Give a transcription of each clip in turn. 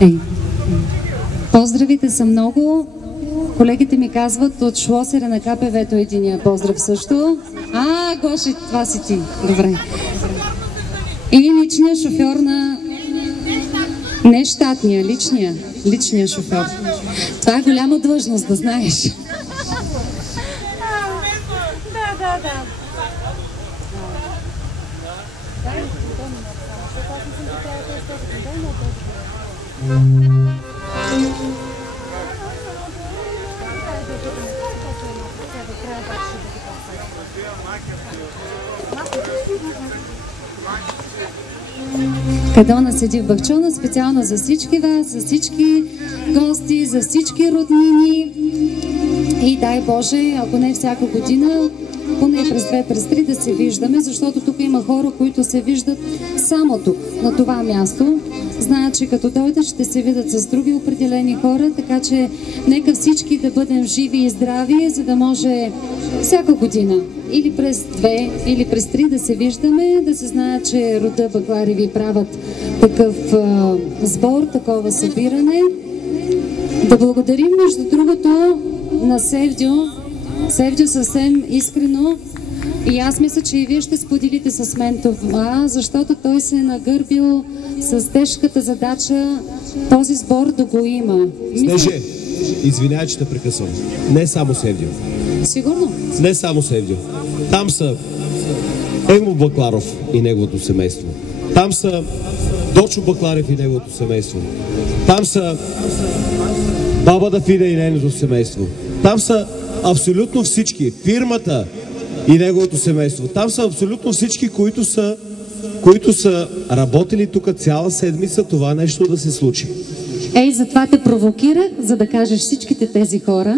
Ей. Поздравите са много. Колегите ми казват от шлосера на КПВ-то единия поздрав също. Гоши, това си ти. Добре. И личния шофьор на... Не щатния, личния шофьор. Това е голяма длъжност, да знаеш. Да. Кадона седи в Бахчона специално за всички вас, за всички гости, за всички роднини. И дай Боже, ако не всяка година, поне през 2, през 3 да се виждаме, защото тук има хора, които се виждат само тук, на това място. Знаят, че като дойдат ще се видят с други определени хора, така че нека всички да бъдем живи и здрави, за да може всяка година или през 2, или през 3 да се виждаме, да се знае, че рода Баклареви правят такъв сбор, такова събиране. Да благодарим, между другото, на Севдю съвсем искрено. И аз мисля, че и вие ще споделите с мен това, защото той се е нагърбил с тежката задача този сбор да го има. Снеже, извинявай, че те прекъсвам. Не само Севдю. Сигурно? Не само Севдю. Там са Емо Бакларов и неговото семейство. Там са Дочо Бакларев и неговото семейство. Там са Баба Дафида и нейното семейство. Там са абсолютно всички. Фирмата и неговото семейство. Там са абсолютно всички, които са работили тук цяла седмица това нещо да се случи. Ей, затова те провокирах, за да кажеш всичките тези хора,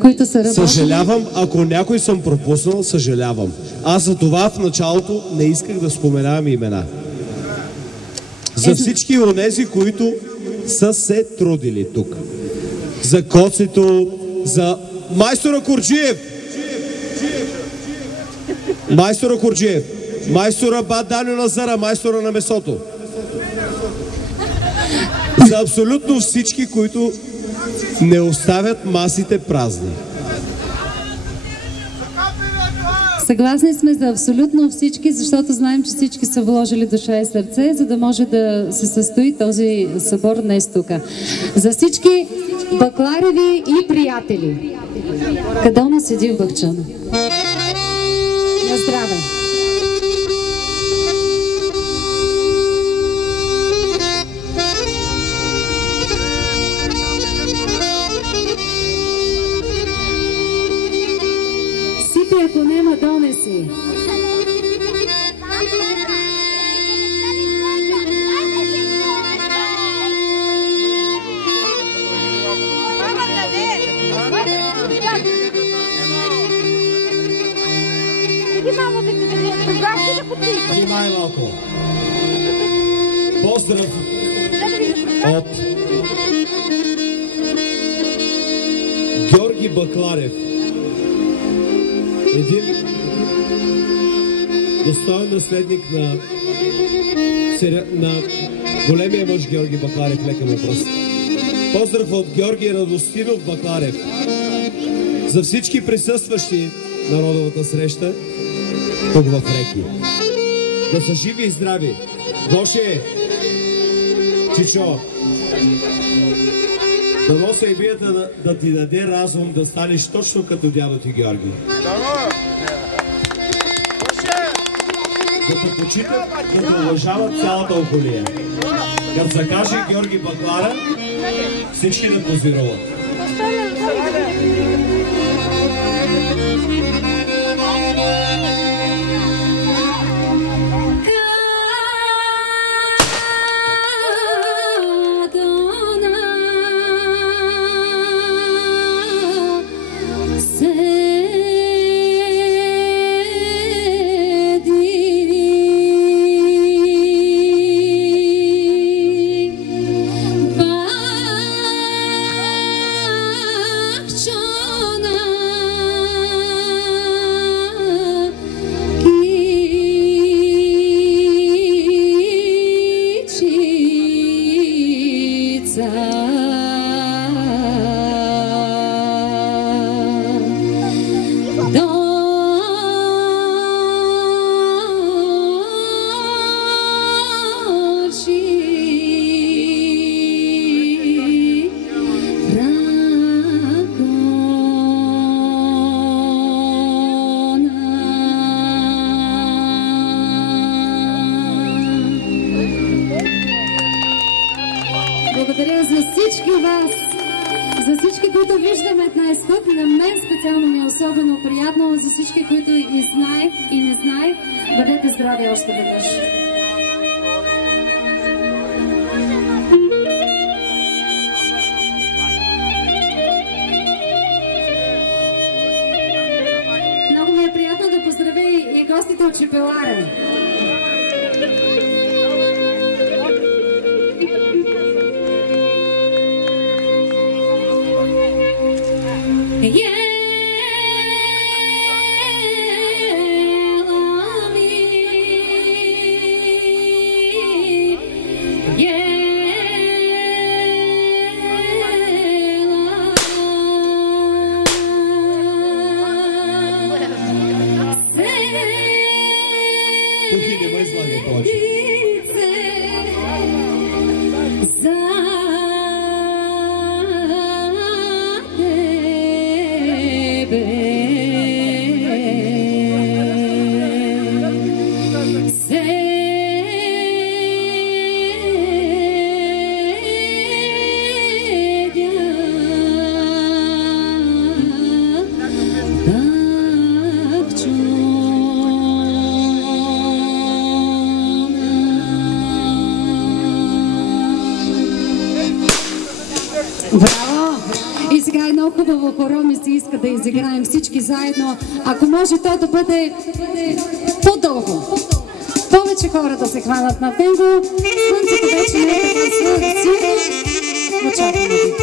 които са работили. Съжалявам, ако някой съм пропуснал, съжалявам. Аз за това в началото не исках да споменавам имена. За всички онези, които са се трудили тук. За Коцето, за майстора Курджиев. Майстора Курджиев. Майстора Баданю Назара, майстора на месото. За абсолютно всички, които не оставят масите празни. Съгласни сме за абсолютно всички, защото знаем, че всички са вложили душа и сърце, за да може да се състои този събор днес тук. За всички Баклареви и приятели. Кадона седи в Бахчана. На здраве! Сипи, ако нема, донеси. Внимай малко. Поздрав от Георги Бакларев. Един достоен наследник на големия мъж Георги Бакларев, лека му пръст. Поздрав от Георги Радостинов Бакларев. За всички присъстващи на родовата среща тук в Реки. Да са живи и здрави. Гоше, Чичо, да нося и бията да ти даде разум да станеш точно като дядо ти Георги. Да те почитат, да те уважават цялата околия. Като се каже Георги Баклара, всички да позируват. благодаря за всички вас, за всички, които виждаме днес тук. На мен специално ми е особено приятно, за всички, които и знаех, и не знаех. Бъдете здрави още веднъж. Много ми е приятно да поздравя и гостите от Чепеларе. Браво! И сега едно хубаво хоро ми се иска да изиграем всички заедно. Ако може то да бъде по-дълго. Повече хора да се хванат на него. Слънцето вече не е така силно. Очакваме ви.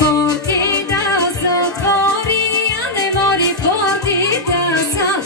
Porti da zatvori, a ne mori porti da zatvori.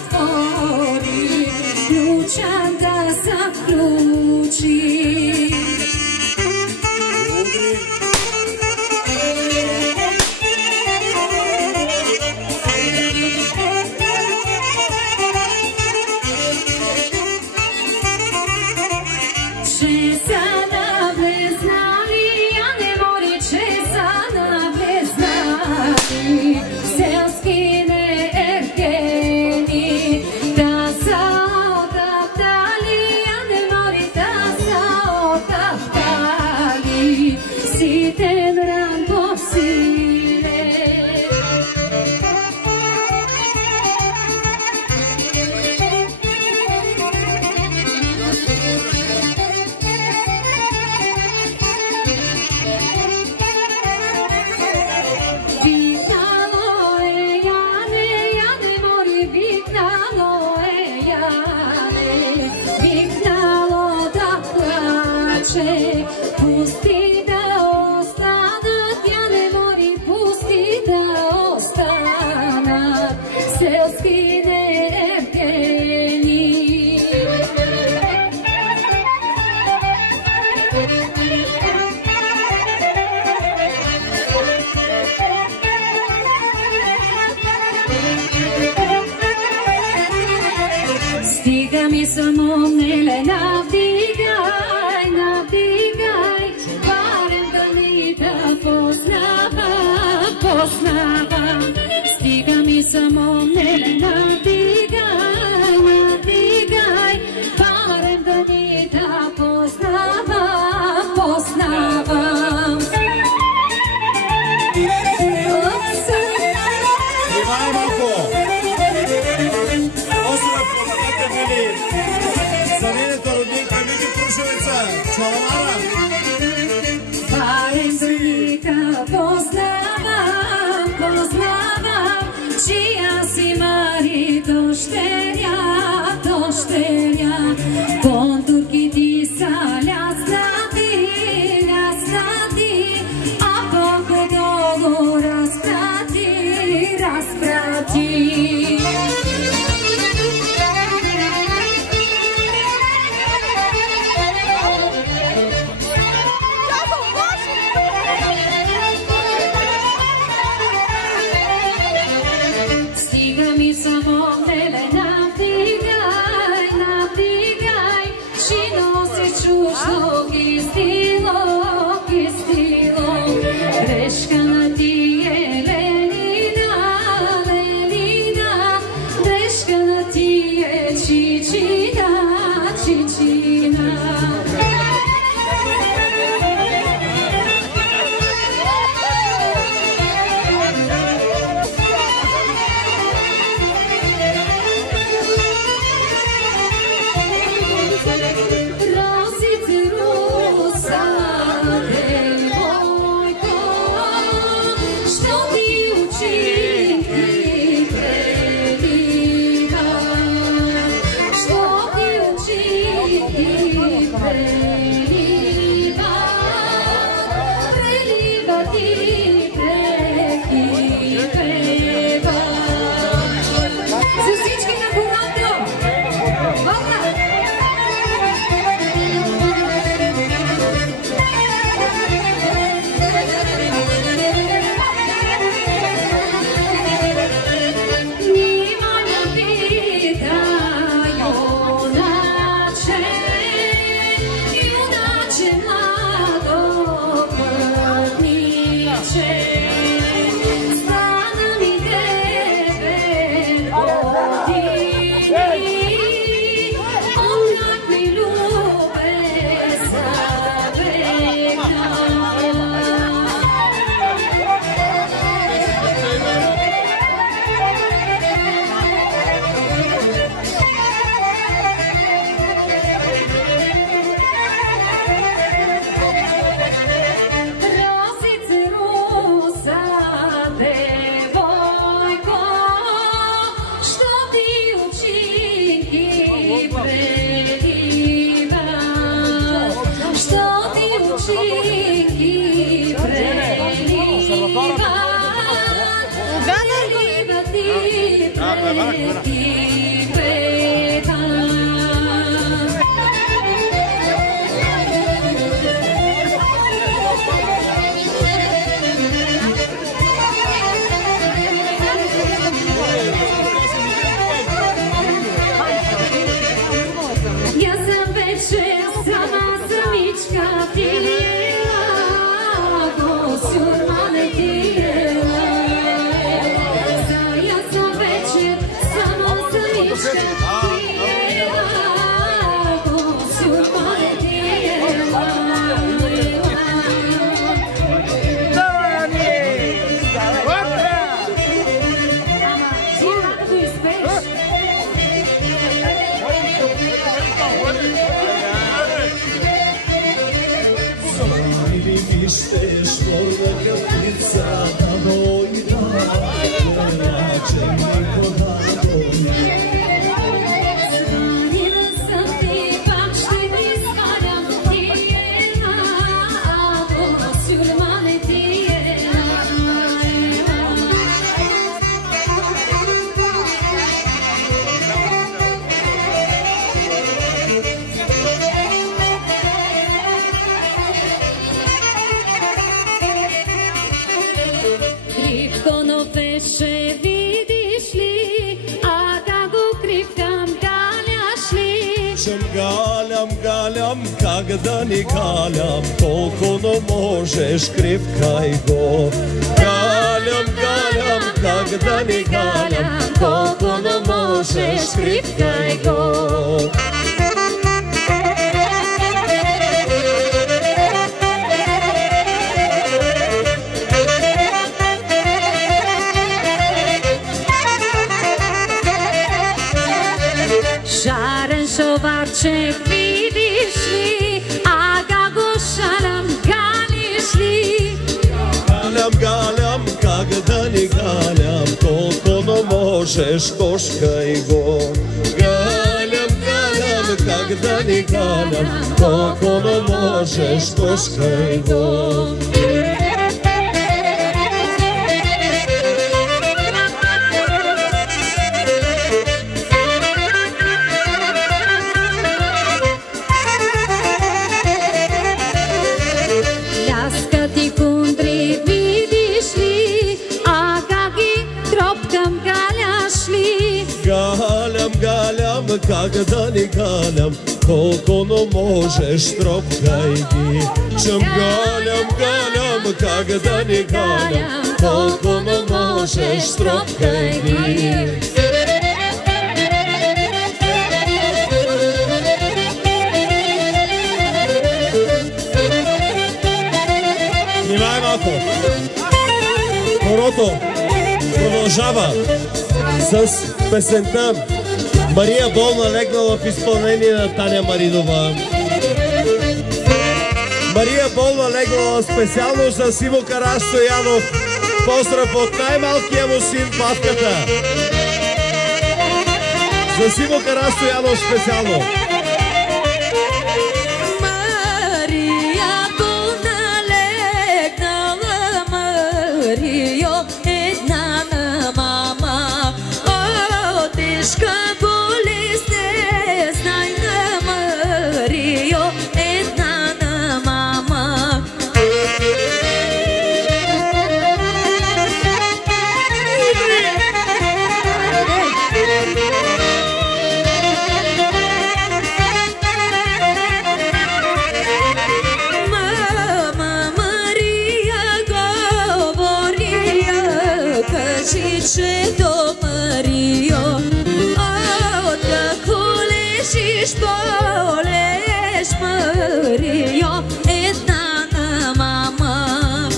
пусти да остана, тя не мори, пусти да остана, селски неевгени. Стига ми само неле, навдигай, навдигай, барем да ни да познавам, познавам. Стига ми само неле, навдигай, навдигай, барем да ни да познавам, познавам. Внимай малко! За нейната родинка Мити Крушовица, Чалавара. Барем да ни да познавам, познавам, чия си Мари дощеря, дощеря. Контурки ти са ляснати, ляснати, а по-долу разпрати, разпрати. Стига ми само неле, навдигай, навдигай, шино се чуждо кистило, кистило. Грешка на ти е Ленина, Ленина, грешка на ти е Чичина, Чичина. Розите руса, девойко, що ти учинки прелива, що ти учинки прелива, прелива ти прекипева. За всички на хорото! Вълна! Нима не пита, юначе, юначе младо пътниче. Стана ми 9 години, отнак ми любе забегна. Розице руса, девойко, що ти учинки прелива, що ти учинки прелива, прелива ти прекипева. Я съм вече сама самичка, ти ела, госюрмане ти ела. Я съм вече сама галям, как да ни галям, колко но можеш, кривкай го. Галям, галям, как да ни галям, колко но можеш, кривкай го. Шарен шоварчек видиш ли, ага го шалям, галиш ли? Галям, галям, как да ни галям, колко но можеш, кошкай го. Галям, галям, как да ни галям, колко но можеш, кошкай го. Как да ни галям, колко но можеш, тропкай ги. Чам галям, галям, как да ни галям, колко но можеш, тропкай ги. Внимай малко! Хорото продължава с песента Мария болна легнала в изпълнение на Таня Маринова. Мария болна легнала специално за Симо Карастоянов. Поздрав от най-малкия му син Павката. За Симо Карастоянов специално. Мария болна легнала, Марио една на мама. О, тежка болеш, Марио, една на мама.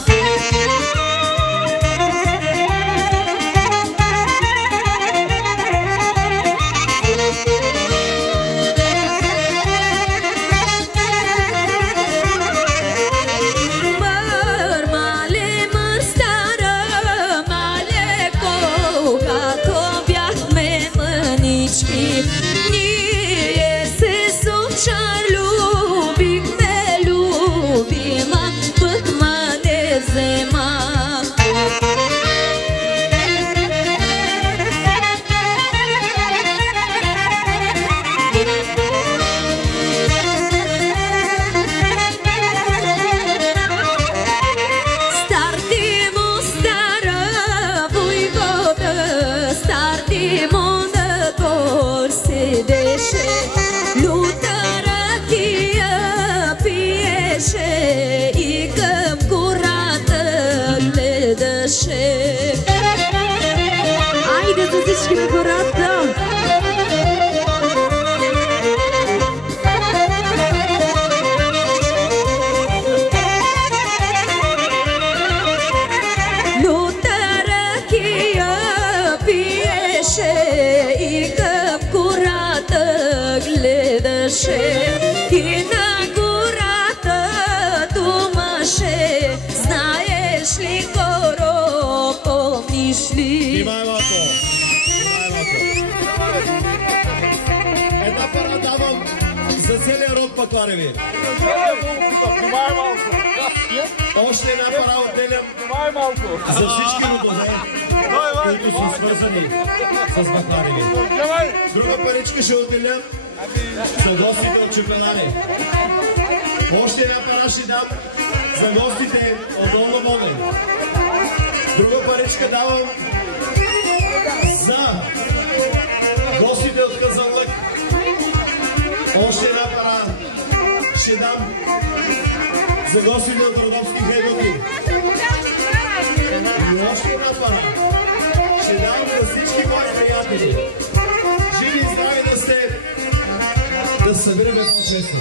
Мър, мале, мър, стара, мале, когато бяхме мънички, любима, пък ма не взема. Стар Димо, стара войвода, стар Димо на двор седеше, люта ракия пиеше и към гората гледаше. Айде за всички на гората! Люта ракия пиеше и към гората гледаше. И на гората думаше, знаеш ли, Горо, помниш ли? Внимай малко! Една пара давам за целия род Баклареви. Още една пара отделям за всички родове, които са свързани с Баклареви. Друга паричка ще отделям за гостите от Чепеларе. Още една пара ще дам за гостите от Долна Могън. Друга паричка давам за гостите от Казанлък. Още една пара гостите от Родопски хайдути. И още една пара. Ще давам за всички мои приятели. Живи и здрави да сте, да се събираме по-често.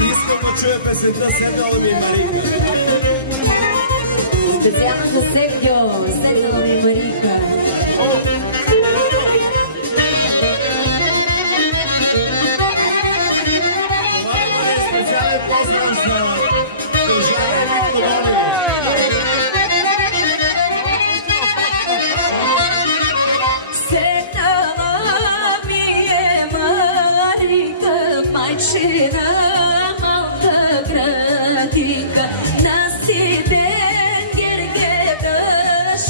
Искам да чуя песента "Седнала ми Марика". Специално за Сергио, "Седнала ми Марика". Това е специален поздрав за Държава и Колония. Седнала ми е Марика, майчина малка градинка, на сиден гергета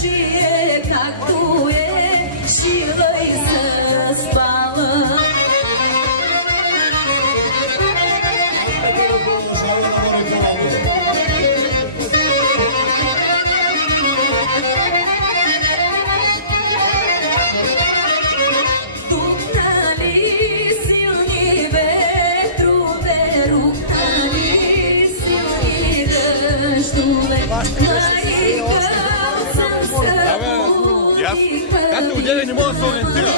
шие, както е шила и заспала. Духнали силни ветрове, рухнали силни дъждове, Марика Както отделя не мога да се ориентира.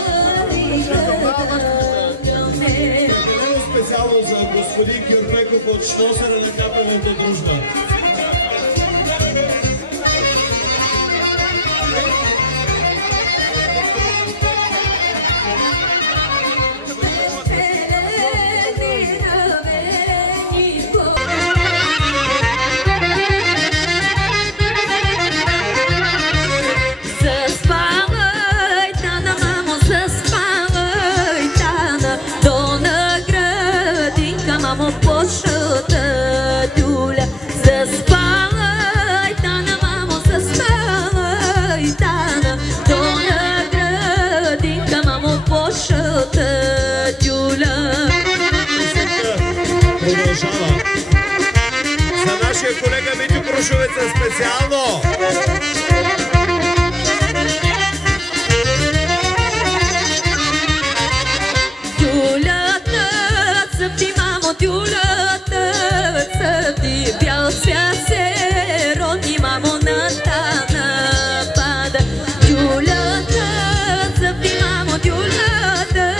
Специално за господин Кюрмеков от Штосера на Капевата дружба. Заспавай, Тана, мамо, заспавай, Тана, дона градинка, мамо, почната тюля. Заспавай, Тана, мамо, заспавай, Тана, дона градинка, мамо, почната тюля. Продължава. За нашия колега Митю Крушовеца специално. Тюлята цъфти, мамо, тюлята цъфти, бял свят се рони, мамо, на Тана пада. Тюлята цъфти, мамо, тюлята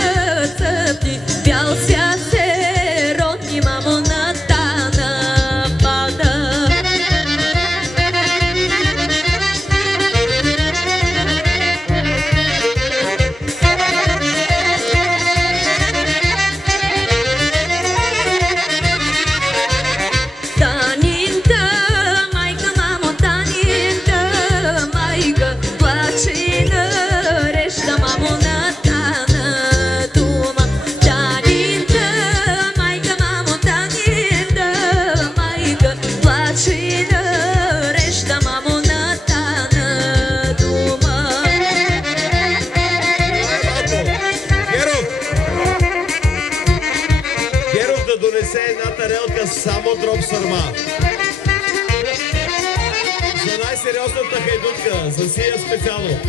цъфти, бял свят се рони, мамо, на Тана пада. Танинта, майка, мамо, Танинта, майка, плаче нареща, мамо, на Тана дума. Танинта, майка, мамо, Танинта, майка, плаче нареща, мамо, на Тана дума. Геров да донесе една тарелка само дроб сърма. За най-сериозната хайдутка, за сия специално.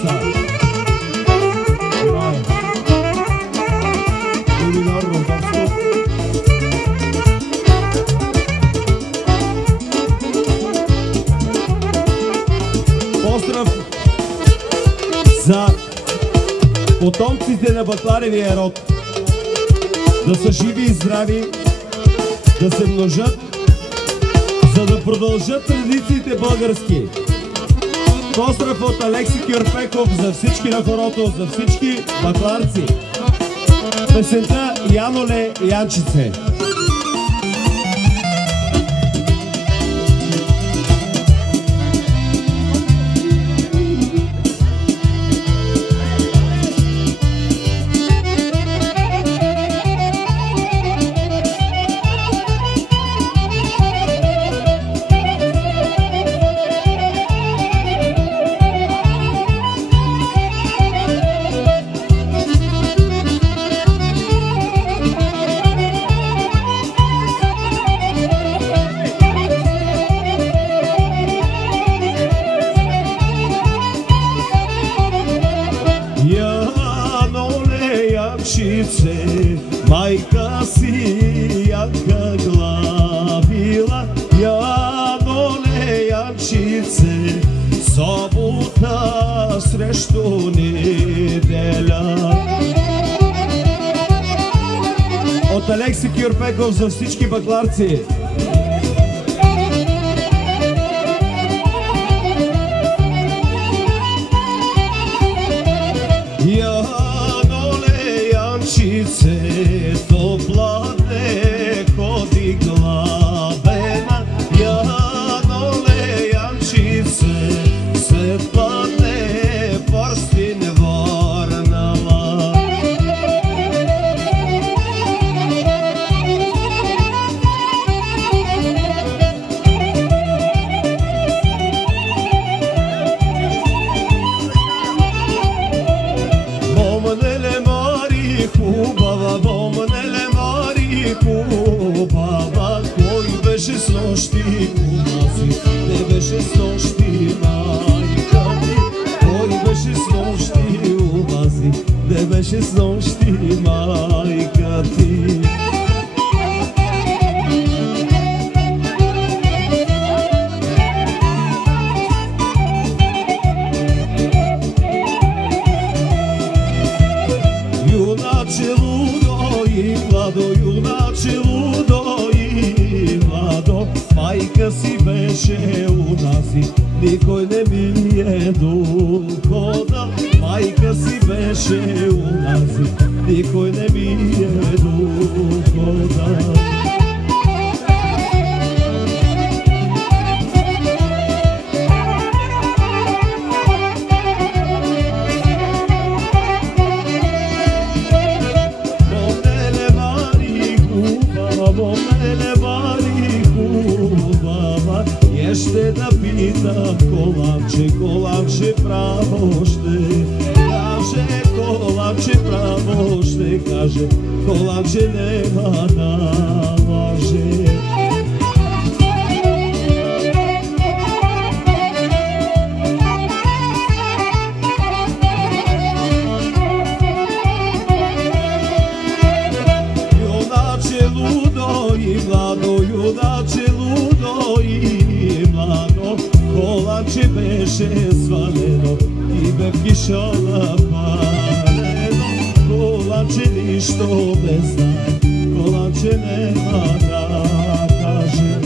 Ромса. Минор Родовско. Поздрав за потомците на Бакларевия род. Да са живи и здрави, да се множат, за да продължат традициите български. Поздрав от Алекси Кюрпеков за всички на хорото, за всички бакларци. Песента Яноле Янчице. Майка си Янка главила, Яноле Янчице, събота срещу неделя. От Алекси Кюрпеков за всички бакларци. Топла не ходи главена, Яноле Янчице, светла не пърсти не върнала. Момнеле Мари хубава, момнеле Мари хубава, кой беше с нощи унази, не беше с нощи майка ти, кой беше с нощи унази, не беше с нощи майка ти. Юначе лудо и младо, майка си беше унази, никой не ми е дохода. Майка си беше унази, никой не ми е дохода. Ще да питам коланче право ще каже, коланче право ще каже, коланче нема да лаже. Юначе лудо и младо, юначе лудо и младо, коланче беше свалено и бе в кишона палено. Коланче нищо не знае, коланче нема да каже.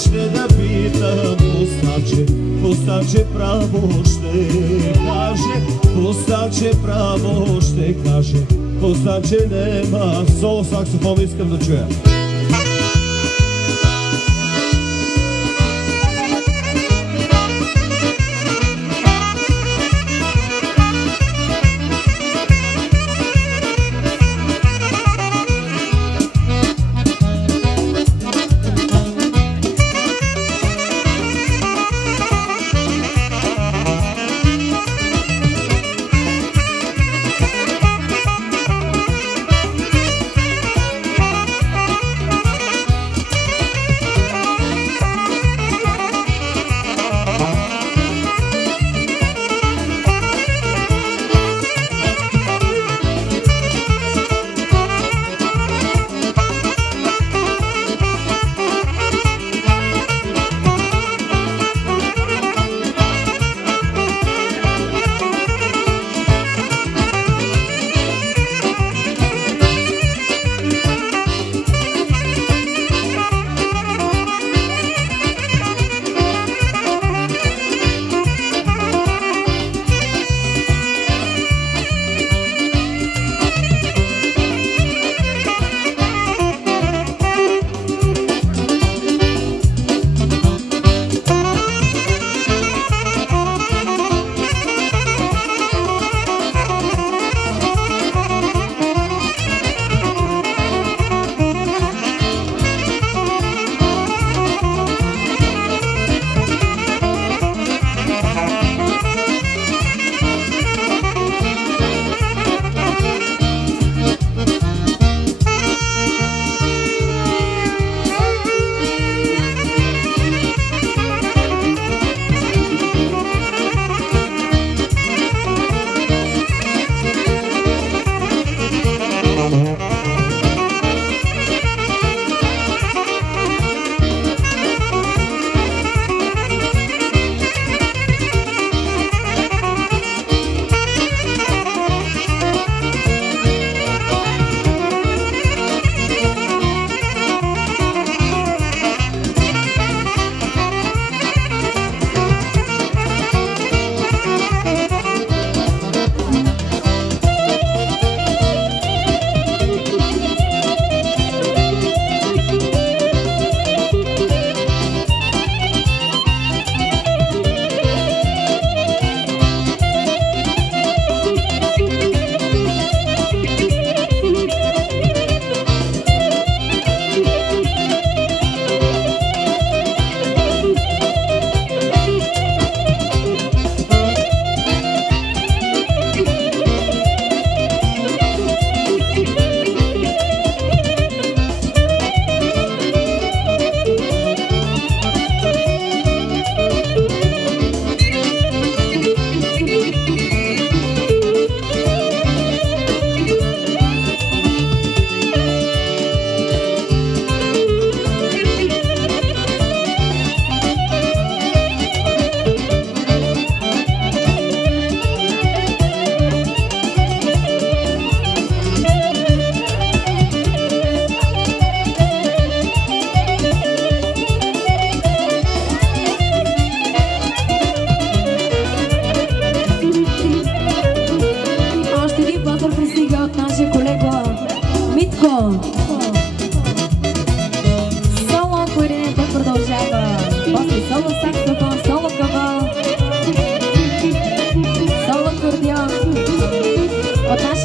Ще да питам пустаче право ще каже, пустаче право ще каже, пустаче нема. Соло саксофон искам да чуя.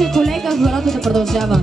Беше колега, хората да продължава.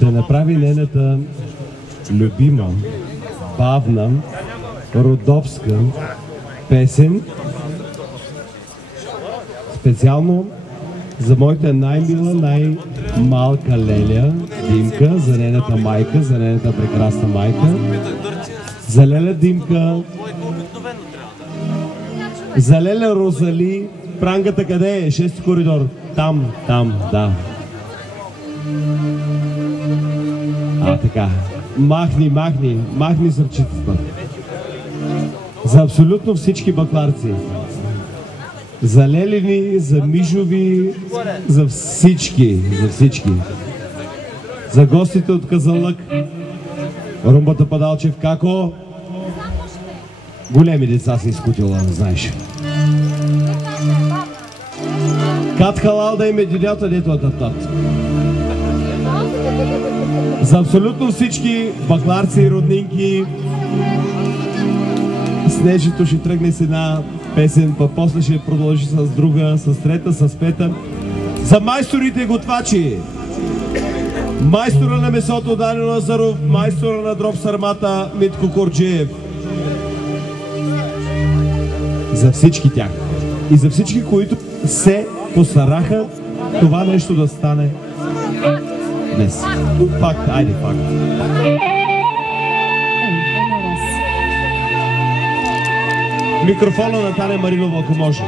ще направи нейната любима, бавна, родопска песен специално за моята най-мила, най-малка Леля Димка, за нейната майка, за нейната прекрасна майка, за Леля Димка, за Леля Розали. Прангата къде е? 6-ти коридор. Там, да. Така. Махни сърчицата. За абсолютно всички бакларци. За Лелини, за Мижови, за всички. За гостите от Казанлък. Румбата Падалчев, како? Големи деца се изкутила, знаеш. Кат халал да им е дидята, дето татат. За абсолютно всички бакларци и роднинки, Снежето ще тръгне с една песен, па после ще продължи с друга, с трета, с пета. За майсторите готвачи! Майстора на месото Даниел Назаров, майстора на дроб сармата Митко Корджиев. За всички тях и за всички, които се постараха това нещо да стане днес. Факт, айде факт. Микрофона на Таня Маринова, ако може.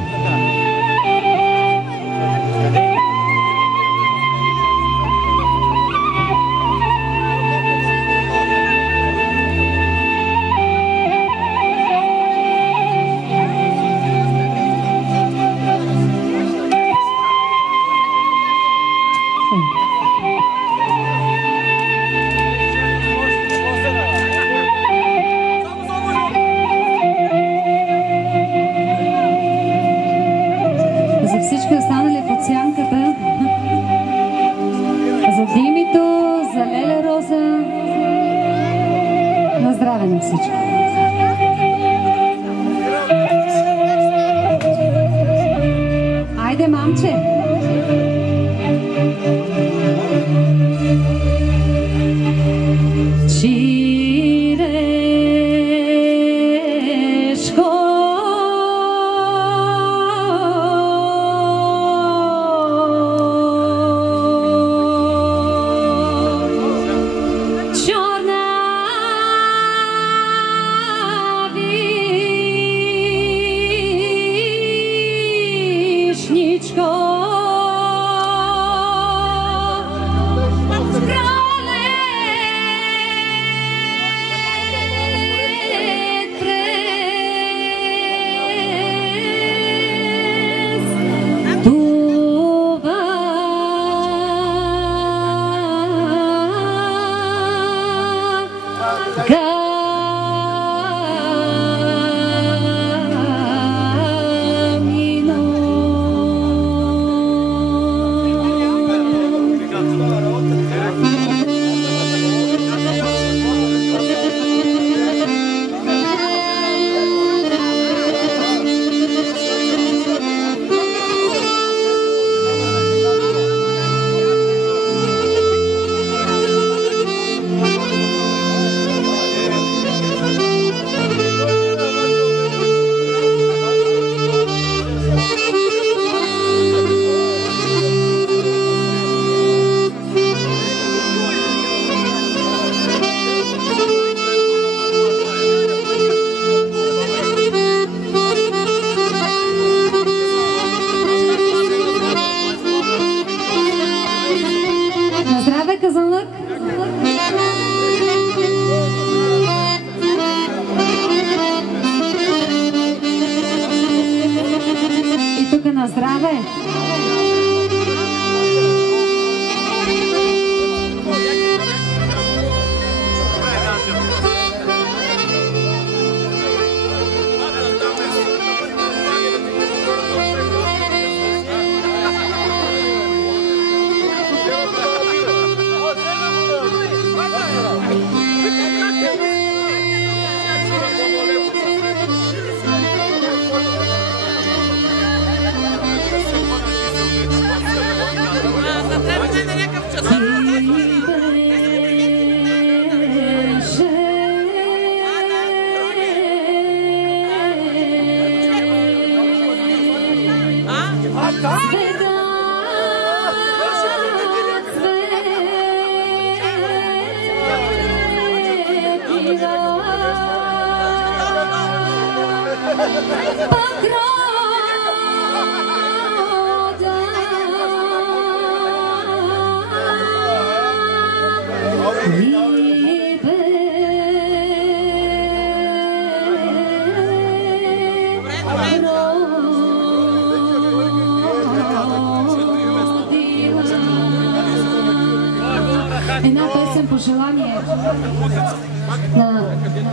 една песен пожелание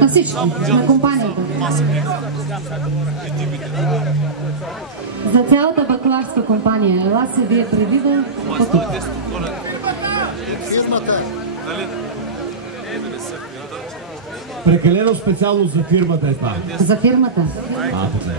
на всички, на компанията. За цялата бакларска компания. Ела се вие предида по-тук. Прекалено специално за фирмата е това. За фирмата. Добре.